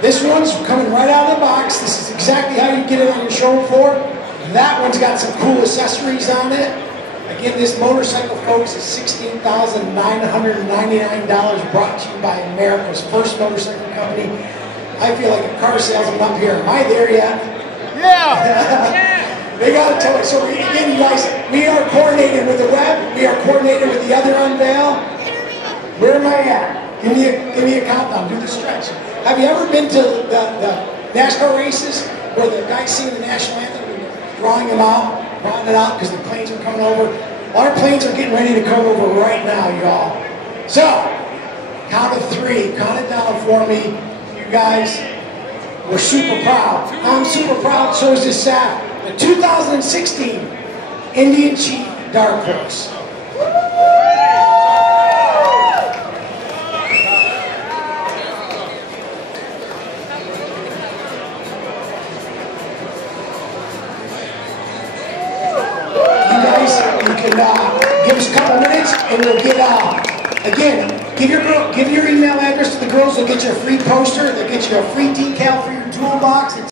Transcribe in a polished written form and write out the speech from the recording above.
This one's coming right out of the box. This is exactly how you get it on your show floor. That one's got some cool accessories on it. Again, this motorcycle, folks, is $16,999, brought to you by America's first motorcycle company. I feel like a car salesman up here. Am I there yet? Yeah! They got to tell us. So again, you guys, we are coordinated with the web. We are coordinated with the other unveil. Where am I at? Give me a countdown. Do the stretch. Have you ever been to the NASCAR races where the guys sing the national anthem and drawing it out because the planes are coming over? Our planes are getting ready to come over right now, y'all. So, count of 3. Count it down for me. You guys, we're super proud. I'm super proud, so is this staff. The 2016 Indian Chief Dark Horse. You can give us a couple minutes and we'll get again, give your email address to the girls. They'll get you a free poster, they'll get you a free decal for your toolbox.